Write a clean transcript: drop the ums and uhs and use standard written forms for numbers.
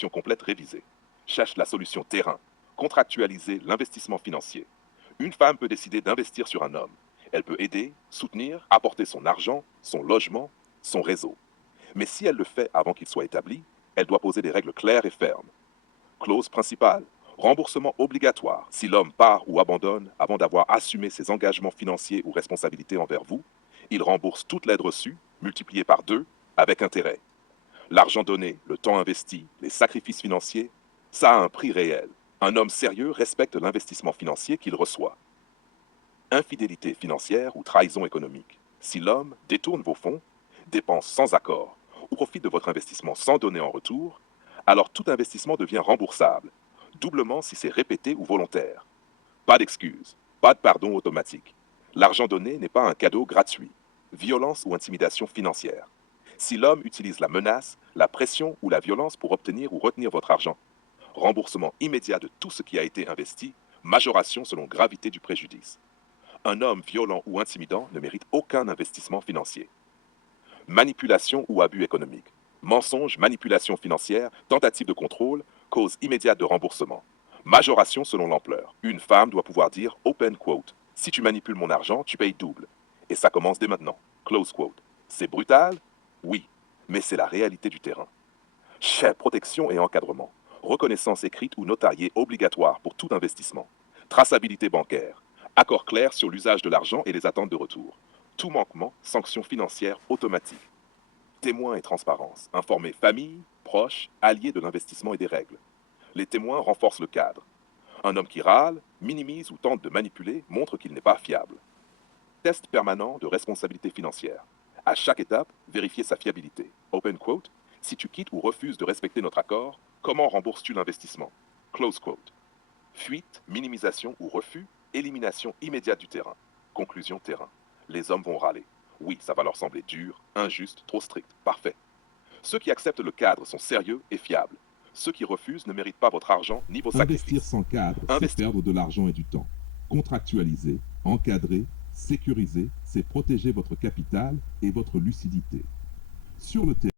transaction complète révisée. Cherche la solution terrain. Contractualiser l'investissement financier. Une femme peut décider d'investir sur un homme. Elle peut aider, soutenir, apporter son argent, son logement, son réseau. Mais si elle le fait avant qu'il soit établi, elle doit poser des règles claires et fermes. Clause principale. Remboursement obligatoire si l'homme part ou abandonne avant d'avoir assumé ses engagements financiers ou responsabilités envers vous. Il rembourse toute l'aide reçue, multipliée par 2, avec intérêt. L'argent donné, le temps investi, les sacrifices financiers, ça a un prix réel. Un homme sérieux respecte l'investissement financier qu'il reçoit. Infidélité financière ou trahison économique. Si l'homme détourne vos fonds, dépense sans accord ou profite de votre investissement sans donner en retour, alors tout investissement devient remboursable, doublement si c'est répété ou volontaire. Pas d'excuse, pas de pardon automatique. L'argent donné n'est pas un cadeau gratuit. Violence ou intimidation financière. Si l'homme utilise la menace, la pression ou la violence pour obtenir ou retenir votre argent, remboursement immédiat de tout ce qui a été investi, majoration selon gravité du préjudice. Un homme violent ou intimidant ne mérite aucun investissement financier. Manipulation ou abus économique. Mensonge, manipulation financière, tentative de contrôle, cause immédiate de remboursement. Majoration selon l'ampleur. Une femme doit pouvoir dire, open quote, si tu manipules mon argent, tu payes double. Et ça commence dès maintenant. Close quote. C'est brutal? Oui, mais c'est la réalité du terrain. Chef, protection et encadrement. Reconnaissance écrite ou notariée obligatoire pour tout investissement. Traçabilité bancaire. Accord clair sur l'usage de l'argent et les attentes de retour. Tout manquement, sanction financière automatique. Témoins et transparence. Informer famille, proches, alliés de l'investissement et des règles. Les témoins renforcent le cadre. Un homme qui râle, minimise ou tente de manipuler montre qu'il n'est pas fiable. Test permanent de responsabilité financière. À chaque étape, vérifier sa fiabilité. Open quote. Si tu quittes ou refuses de respecter notre accord, comment rembourses-tu l'investissement? Close quote. Fuite, minimisation ou refus, élimination immédiate du terrain. Conclusion terrain. Les hommes vont râler. Oui, ça va leur sembler dur, injuste, trop strict. Parfait. Ceux qui acceptent le cadre sont sérieux et fiables. Ceux qui refusent ne méritent pas votre argent ni vos Investir sacrifices. sans cadre, c'est Investir. perdre de l'argent et du temps. Contractualiser, encadrer, sécuriser, c'est protéger votre capital et votre lucidité. Sur le terrain,